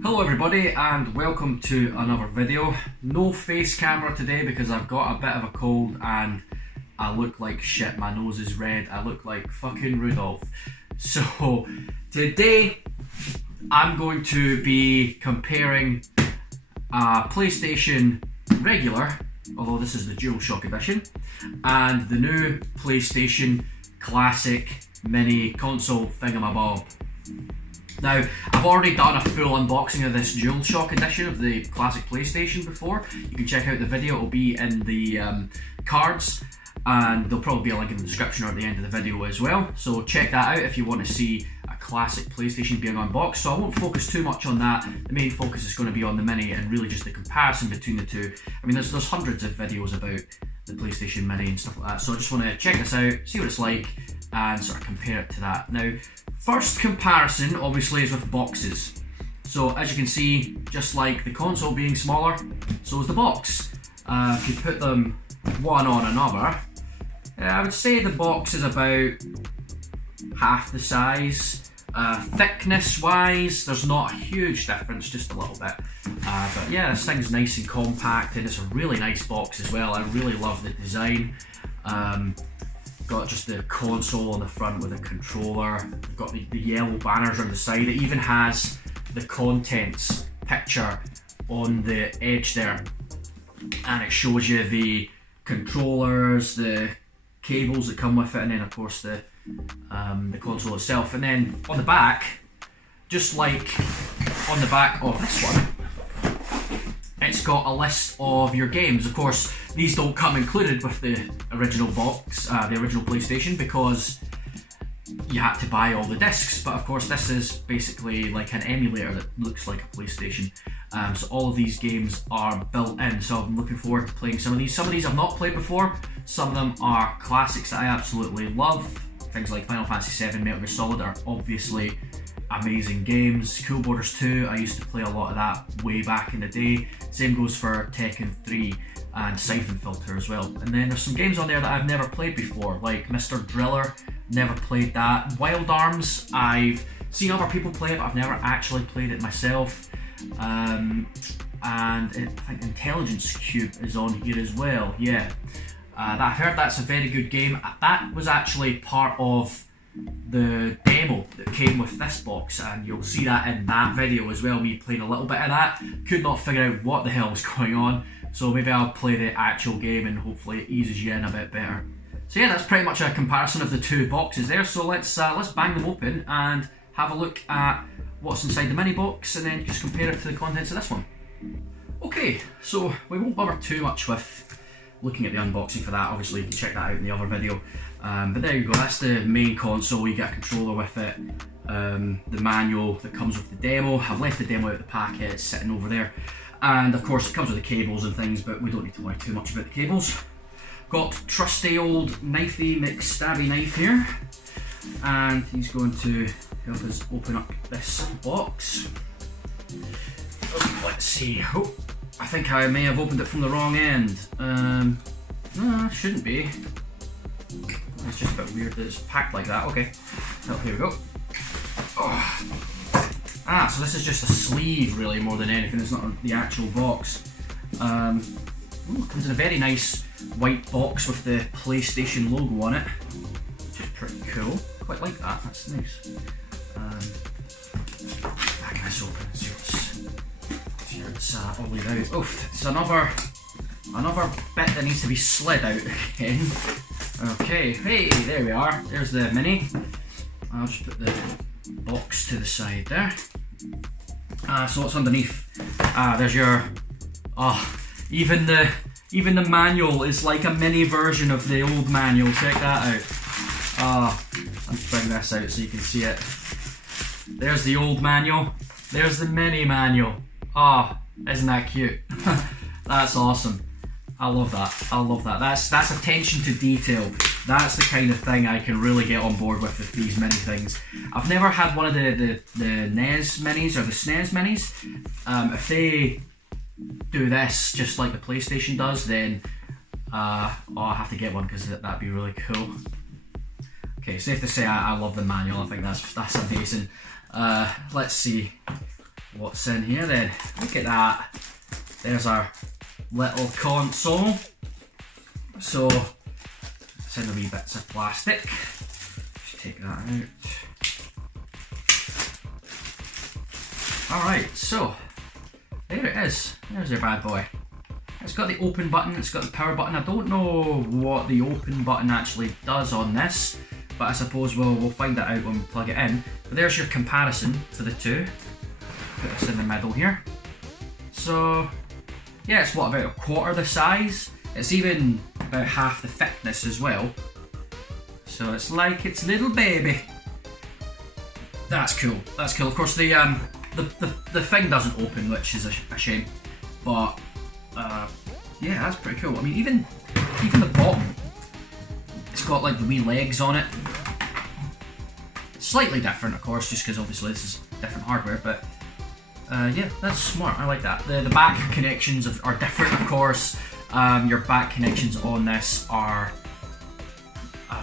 Hello everybody and welcome to another video. No face camera today because I've got a bit of a cold and I look like shit. My nose is red. I look like fucking Rudolph. So today I'm going to be comparing a PlayStation regular, although this is the DualShock edition, and the new PlayStation Classic Mini console thingamabob. Now, I've already done a full unboxing of this DualShock edition of the classic PlayStation before. You can check out the video, it'll be in the cards, and there'll probably be a link in the description or at the end of the video as well. So check that out if you want to see a classic PlayStation being unboxed. So I won't focus too much on that. The main focus is going to be on the Mini and really just the comparison between the two. I mean, there's hundreds of videos about the PlayStation Mini and stuff like that. So I just want to check this out, see what it's like, and sort of compare it to that. Now, first comparison obviously is with boxes. So as you can see, just like the console being smaller, so is the box. If you put them one on another, I would say the box is about half the size. Thickness wise, there's not a huge difference, just a little bit. But yeah, this thing's nice and compact and it's a really nice box as well. I really love the design. Got just the console on the front with a controller. You've got the yellow banners on the side. It even has the contents picture on the edge there, and it shows you the controllers, the cables that come with it, and then of course the console itself. And then on the back, just like on the back of this one, it's got a list of your games. Of course, these don't come included with the original box, the original PlayStation, because you had to buy all the discs. But of course, this is basically like an emulator that looks like a PlayStation. So all of these games are built in. So I'm looking forward to playing some of these. Some of these I've not played before. Some of them are classics that I absolutely love. Things like Final Fantasy VII, Metal Gear Solid are obviously amazing games. Cool Borders 2, I used to play a lot of that way back in the day. Same goes for Tekken 3 and Siphon Filter as well. And then there's some games on there that I've never played before, like Mr. Driller, never played that. Wild Arms, I've seen other people play it, but I've never actually played it myself. And I think Intelligence Cube is on here as well, yeah. I heard that's a very good game. That was actually part of the demo that came with this box, and you'll see that in that video as well. Me playing a little bit of that, could not figure out what the hell was going on, so maybe I'll play the actual game and hopefully it eases you in a bit better. So yeah, that's pretty much a comparison of the two boxes there. So let's bang them open and have a look at what's inside the mini box and then just compare it to the contents of this one. Okay, so we won't bother too much with looking at the unboxing for that. Obviously you can check that out in the other video. But there you go, that's the main console. You get a controller with it, the manual that comes with the demo. I've left the demo out of the packet, it's sitting over there. And of course it comes with the cables and things, but we don't need to worry too much about the cables. Got trusty old knifey McStabby knife here, and he's going to help us open up this box. Oh, let's see. Oh, I think I may have opened it from the wrong end. No, shouldn't be. It's just a bit weird that it's packed like that. Okay, well, here we go. Oh. So this is just a sleeve really more than anything. It's not the actual box. It comes in a very nice white box with the PlayStation logo on it, which is pretty cool. Quite like that, that's nice. Back this open and see what's it's all laid out. Oh, it's another bit that needs to be slid out again. Okay, hey, there we are. There's the Mini. I'll just put the box to the side there. So what's underneath? There's your. Even the manual is like a mini version of the old manual. Check that out. Let's bring this out so you can see it. There's the old manual. There's the mini manual. Isn't that cute? That's awesome. I love that. I love that. That's attention to detail. That's the kind of thing I can really get on board with these mini things. I've never had one of the NES minis or the SNES minis. If they do this just like the PlayStation does, then I have to get one because that'd be really cool. Okay, safe to say I love the manual. I think that's amazing. Let's see. what's in here then. Look at that. There's our little console. So it's in the wee bits of plastic. Just take that out. Alright, so there it is. There's your bad boy. It's got the open button, it's got the power button. I don't know what the open button actually does on this, but I suppose we'll find that out when we plug it in. But there's your comparison for the two. Put this in the middle here. So yeah, it's what, about a quarter the size? It's even about half the thickness as well. So it's like its little baby. That's cool. That's cool. Of course, the thing doesn't open, which is a shame. But yeah, that's pretty cool. I mean, even the bottom, it's got like the wee legs on it. It's slightly different, of course, just because obviously this is different hardware. But yeah, that's smart. I like that. The back connections are different, of course. Your back connections on this are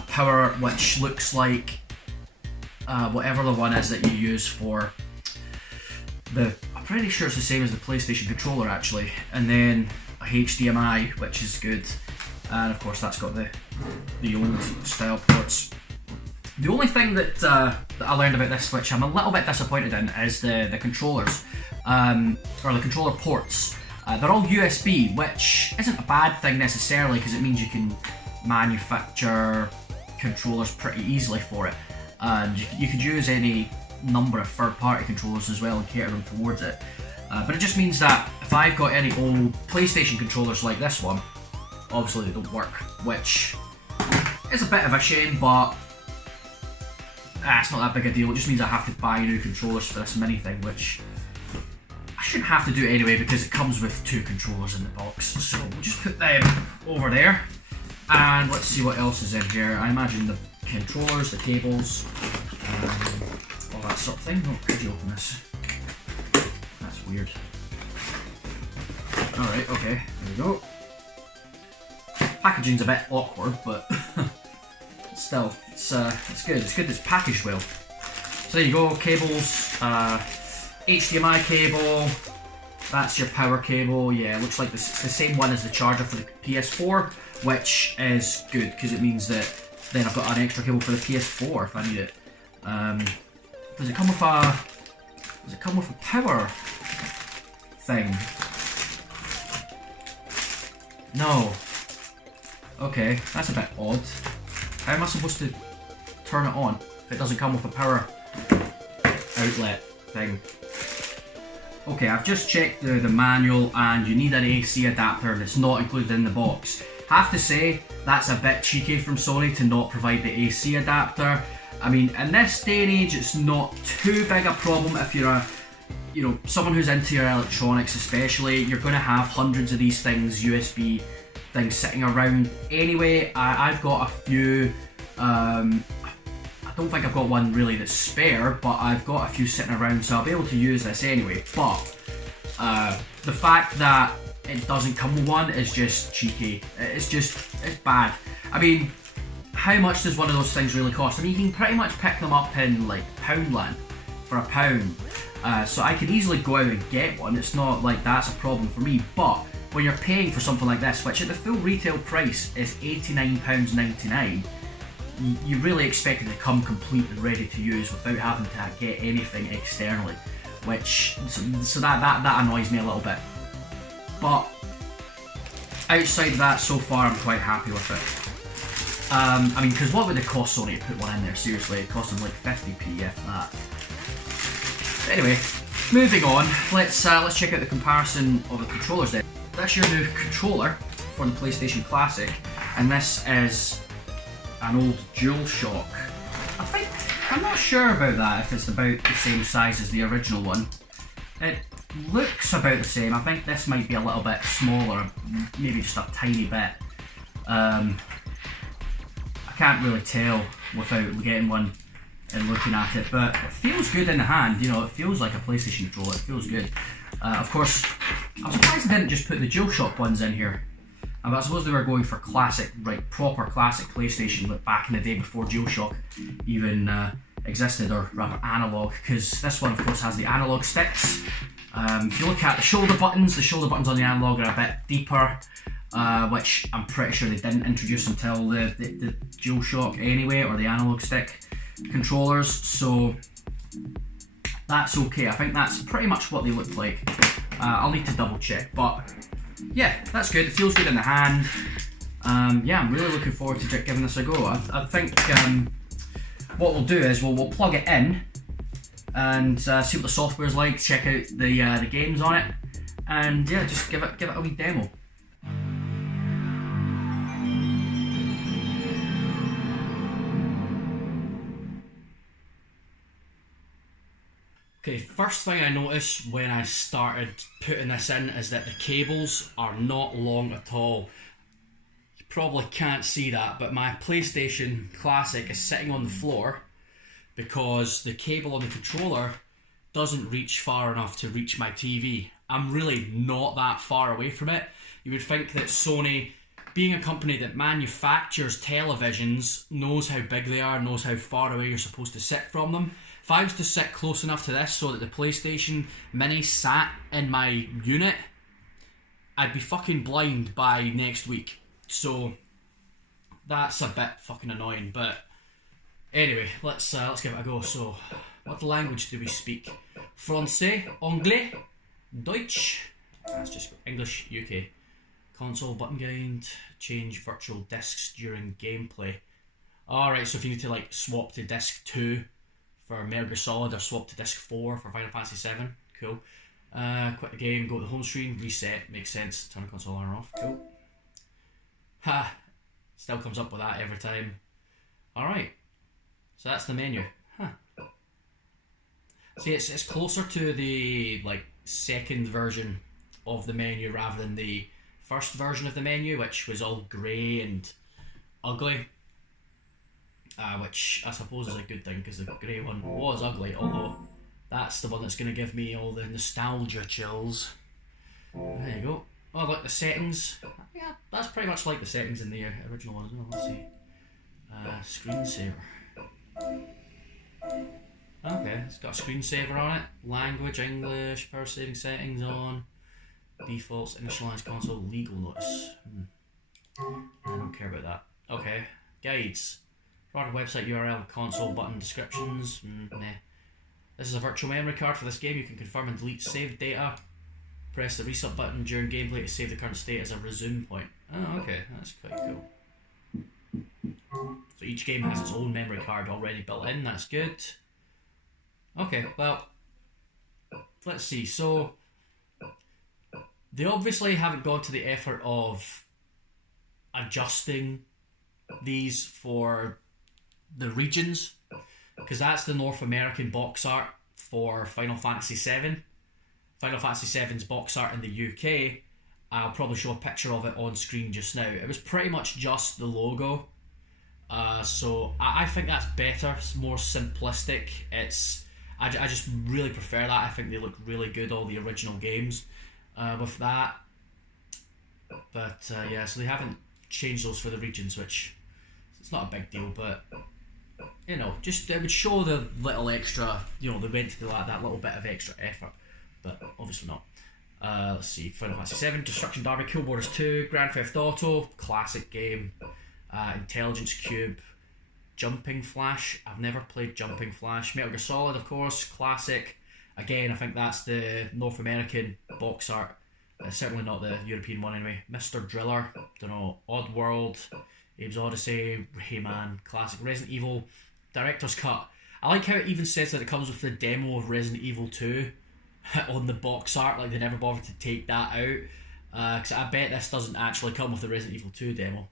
power, which looks like whatever the one is that you use for I'm pretty sure it's the same as the PlayStation controller actually, and then a HDMI, which is good, and of course that's got the old style ports. The only thing that I learned about this Switch I'm a little bit disappointed in is the controllers, or the controller ports. They're all USB, which isn't a bad thing necessarily, because it means you can manufacture controllers pretty easily for it, and you could use any number of third-party controllers as well and cater them towards it. But it just means that if I've got any old PlayStation controllers like this one, obviously they don't work, which is a bit of a shame, but it's not that big a deal. It just means I have to buy new controllers for this mini thing, which I shouldn't have to do anyway because it comes with two controllers in the box. So we'll just put them over there, and let's see what else is in here. I imagine the controllers, the cables, all that sort of thing. Oh, could you open this? That's weird. Alright, okay, there we go. Packaging's a bit awkward, but still, it's good. It's good. It's packaged well. So there you go. Cables, HDMI cable. That's your power cable. Yeah, it looks like it's the same one as the charger for the PS4, which is good because it means that then I've got an extra cable for the PS4 if I need it. Does it come with a power thing? No. Okay, that's a bit odd. How am I supposed to turn it on if it doesn't come with a power outlet thing? Okay, I've just checked the manual and you need an AC adapter and it's not included in the box. Have to say, that's a bit cheeky from Sony to not provide the AC adapter. I mean, in this day and age, it's not too big a problem if you're someone who's into your electronics especially. You're going to have hundreds of these things, USB things sitting around anyway. I've got a few, I don't think I've got one really that's spare, but I've got a few sitting around, so I'll be able to use this anyway. But the fact that it doesn't come with one is just cheeky. It's bad. I mean, how much does one of those things really cost? I mean, you can pretty much pick them up in like Poundland for £1. So I could easily go out and get one. It's not like that's a problem for me. But when you're paying for something like this, which at the full retail price is £89.99, you really expect it to come complete and ready to use without having to get anything externally, which so that annoys me a little bit. But outside of that, so far I'm quite happy with it. I mean, because what would it cost Sony to put one in there? Seriously, it cost them like 50p if that. But anyway, moving on, let's check out the comparison of the controllers then. That's your new controller for the PlayStation Classic, and this is an old DualShock. I'm not sure about that, if it's about the same size as the original one. It looks about the same. I think this might be a little bit smaller, maybe just a tiny bit. I can't really tell without getting one and looking at it, but it feels good in the hand. You know, it feels like a PlayStation controller. It feels good. Of course, I'm surprised they didn't just put the DualShock ones in here. I suppose they were going for classic, proper classic PlayStation, but back in the day before DualShock even existed, or rather analog, because this one of course has the analog sticks. If you look at the shoulder buttons on the analog are a bit deeper, which I'm pretty sure they didn't introduce until the DualShock anyway, or the analog stick controllers, so that's okay. I think that's pretty much what they look like. I'll need to double check, but yeah, that's good. It feels good in the hand. Yeah, I'm really looking forward to giving this a go. I think what we'll do is we'll plug it in and see what the software's like, check out the games on it, and yeah, just give it a wee demo. Okay, first thing I noticed when I started putting this in is that the cables are not long at all. You probably can't see that, but my PlayStation Classic is sitting on the floor because the cable on the controller doesn't reach far enough to reach my TV. I'm really not that far away from it. You would think that Sony, being a company that manufactures televisions, knows how big they are, knows how far away you're supposed to sit from them. If I was to sit close enough to this so that the PlayStation Mini sat in my unit, I'd be fucking blind by next week. So that's a bit fucking annoying, but anyway, let's give it a go. So, what language do we speak? Francais, Anglais, Deutsch. That's just English, UK. Console button guide. Change virtual discs during gameplay. Alright, so if you need to like swap to disc 2 for Metal Gear Solid, or swap to disc 4 for Final Fantasy 7. Cool. Quit the game, go to the home screen, reset, makes sense, turn the console on or off. Cool. Ha! Still comes up with that every time. Alright. So that's the menu. Huh. See, it's closer to the like second version of the menu rather than the first version of the menu, which was all grey and ugly. Which I suppose is a good thing, because the grey one was ugly, although that's the one that's going to give me all the nostalgia chills. There you go. Oh, look, the settings. Yeah, that's pretty much like the settings in the original one as well. Let's see. Screensaver. Okay, it's got a screensaver on it. Language, English, power saving settings on. Defaults, initialize console, legal notice. I don't care about that. Okay, guides. Product website URL, console button, descriptions. Nah. This is a virtual memory card for this game. You can confirm and delete saved data. Press the reset button during gameplay to save the current state as a resume point. Oh, okay, that's quite cool. So each game has its own memory card already built in. That's good. Okay, well, let's see. So they obviously haven't gone to the effort of adjusting these for the regions, because that's the North American box art for Final Fantasy VII. Final Fantasy VII's box art in the UK, I'll probably show a picture of it on screen just now. It was pretty much just the logo, so I think that's better. It's more simplistic. I just really prefer that. I think they look really good, all the original games with that. But yeah, so they haven't changed those for the regions, which it's not a big deal, but you know, just it would show the little extra, you know, they went to that little bit of extra effort, but obviously not. Let's see, Final Fantasy VII, Destruction Derby, Kill Borders 2, Grand Theft Auto, classic game, Intelligence Cube, Jumping Flash, I've never played Jumping Flash, Metal Gear Solid, of course, classic, again, I think that's the North American box art, certainly not the European one anyway, Mr. Driller, don't know, Oddworld, Abe's Odyssey, Rayman, classic, Resident Evil, Director's Cut. I like how it even says that it comes with the demo of Resident Evil 2 on the box art, like they never bothered to take that out, because I bet this doesn't actually come with the Resident Evil 2 demo.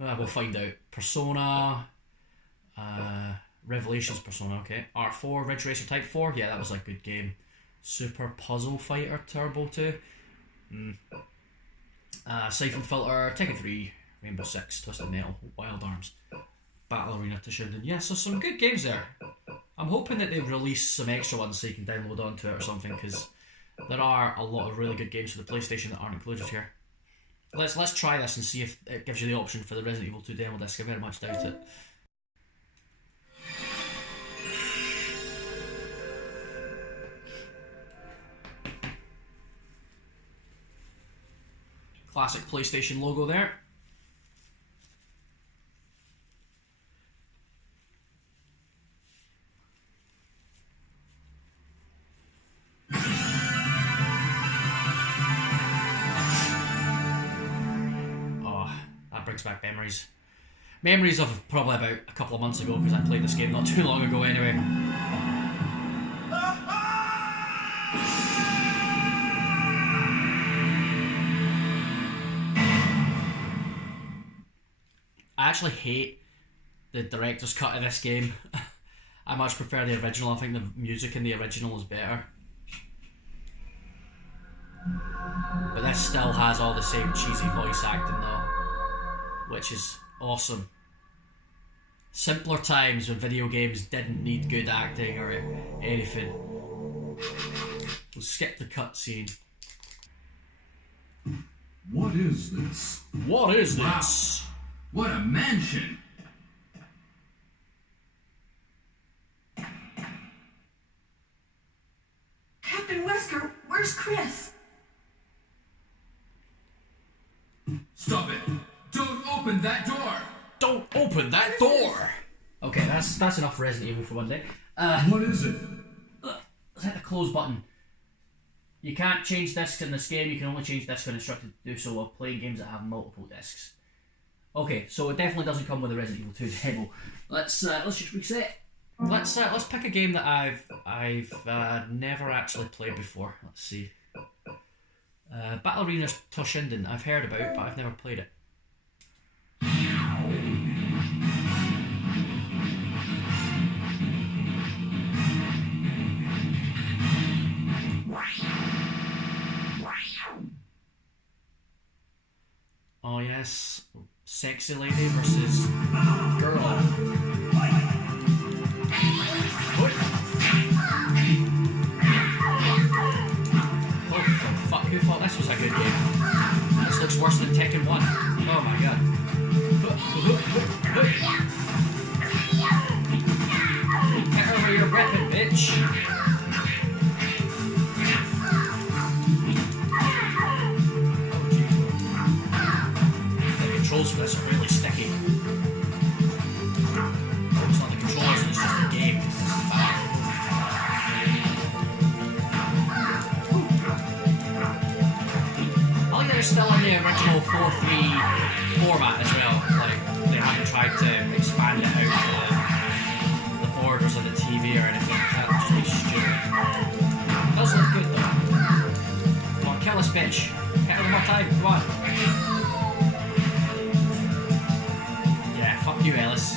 We'll find out. Persona, Revelations Persona, okay. R4, Ridge Racer Type 4, yeah, that was a good game. Super Puzzle Fighter Turbo 2, Siphon Filter, Tekken 3, Rainbow Six, Twisted Metal, Wild Arms, Battle Arena to Shinden. Yeah, so some good games there. I'm hoping that they release some extra ones so you can download onto it or something, because there are a lot of really good games for the PlayStation that aren't included here. Let's try this and see if it gives you the option for the Resident Evil 2 demo disc. I very much doubt it. Classic PlayStation logo there. Oh, that brings back memories. Memories of probably about a couple of months ago, because I played this game not too long ago anyway. I actually hate the director's cut of this game. I much prefer the original. I think the music in the original is better. But this still has all the same cheesy voice acting though, which is awesome. Simpler times when video games didn't need good acting or anything. We'll skip the cutscene. What is this? What is this? What a mansion! Captain Wesker, where's Chris? Stop it! Don't open that door! Don't open that door! Okay, that's enough Resident Evil for one day. What is it? Let's hit the close button. You can't change discs in this game, you can only change discs when instructed to do so while playing games that have multiple discs. Okay, so it definitely doesn't come with a Resident Evil 2 demo. Let's just reset. Let's pick a game that I've never actually played before. Let's see. Ballerina Toshinden I've heard about, but I've never played it. Oh yes, sexy lady versus girl. Oh fuck, who thought this was a good game? This looks worse than Tekken 1. Oh my god. Get her where you're repping, bitch. Controls for this are really sticky. Oh, it's not the controllers, it's just the game. This is bad. I think they're still in the original 4-3 format as well. Like, they haven't tried to expand it out to the borders of the TV or anything. That would just be stupid. It does look good though. Come on, kill this bitch. Hit her one more time, come on. Fuck you, Alice.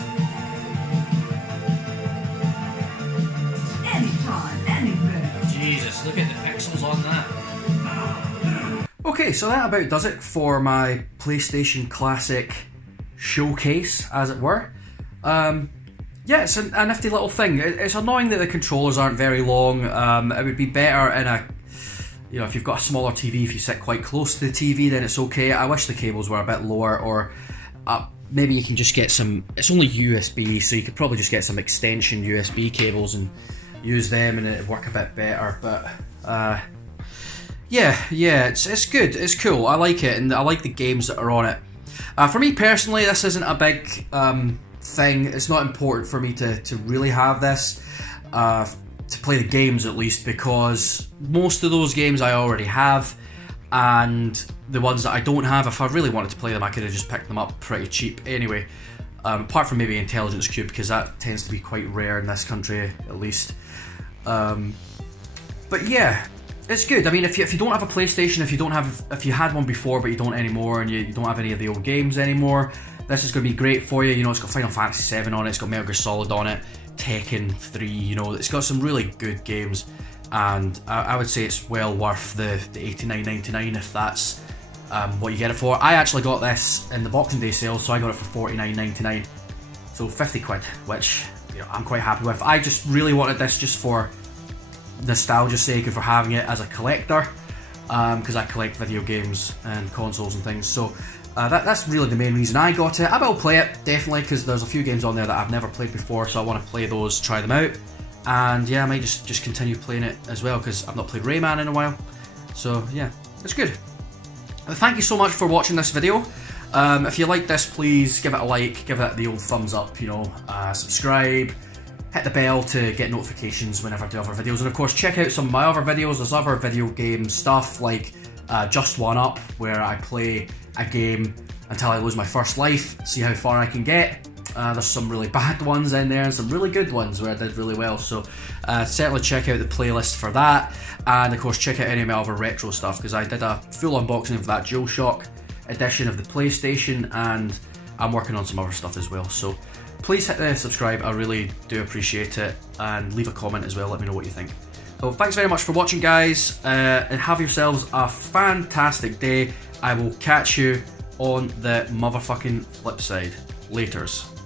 Anytime, anywhere. Jesus, look at the pixels on that. Okay, so that about does it for my PlayStation Classic showcase, as it were. Yeah, it's a nifty little thing. It's annoying that the controllers aren't very long. It would be better in a, you know, if you've got a smaller TV, if you sit quite close to the TV, then it's okay. I wish the cables were a bit lower, or maybe you can just get some, it's only USB, so you could probably just get some extension USB cables and use them and it'd work a bit better, but yeah, it's good, it's cool, I like it, and I like the games that are on it. For me personally, this isn't a big thing, it's not important for me to really have this, to play the games at least, because most of those games I already have, and the ones that I don't have, if I really wanted to play them, I could have just picked them up pretty cheap anyway. Apart from maybe Intelligence Cube, because that tends to be quite rare in this country, at least. But yeah, it's good. I mean, if you don't have a PlayStation, if you had one before but you don't anymore, and you don't have any of the old games anymore, this is going to be great for you. You know, it's got Final Fantasy 7 on it, it's got Metal Gear Solid on it, Tekken 3. You know, it's got some really good games. And I would say it's well worth the $89.99 if that's what you get it for. I actually got this in the Boxing Day sale, so I got it for $49.99, so 50 quid, which, you know, I'm quite happy with. I just really wanted this just for nostalgia's sake and for having it as a collector, because I collect video games and consoles and things, so that's really the main reason I got it. I will play it, definitely, because there's a few games on there that I've never played before, so I want to play those, try them out. And yeah, I might just continue playing it as well, because I've not played Rayman in a while. So yeah, it's good. Thank you so much for watching this video. If you like this, please give it a like, give it the old thumbs up, you know, subscribe, hit the bell to get notifications whenever I do other videos, and of course check out some of my other videos. There's other video game stuff like Just One Up, where I play a game until I lose my first life, see how far I can get. There's some really bad ones in there and some really good ones where I did really well, so certainly check out the playlist for that, and of course check out any of my other retro stuff, because I did a full unboxing of that DualShock edition of the PlayStation, and I'm working on some other stuff as well, so please hit the subscribe, I really do appreciate it, and leave a comment as well, let me know what you think. So thanks very much for watching, guys, and have yourselves a fantastic day. I will catch you on the motherfucking flip side. Laters.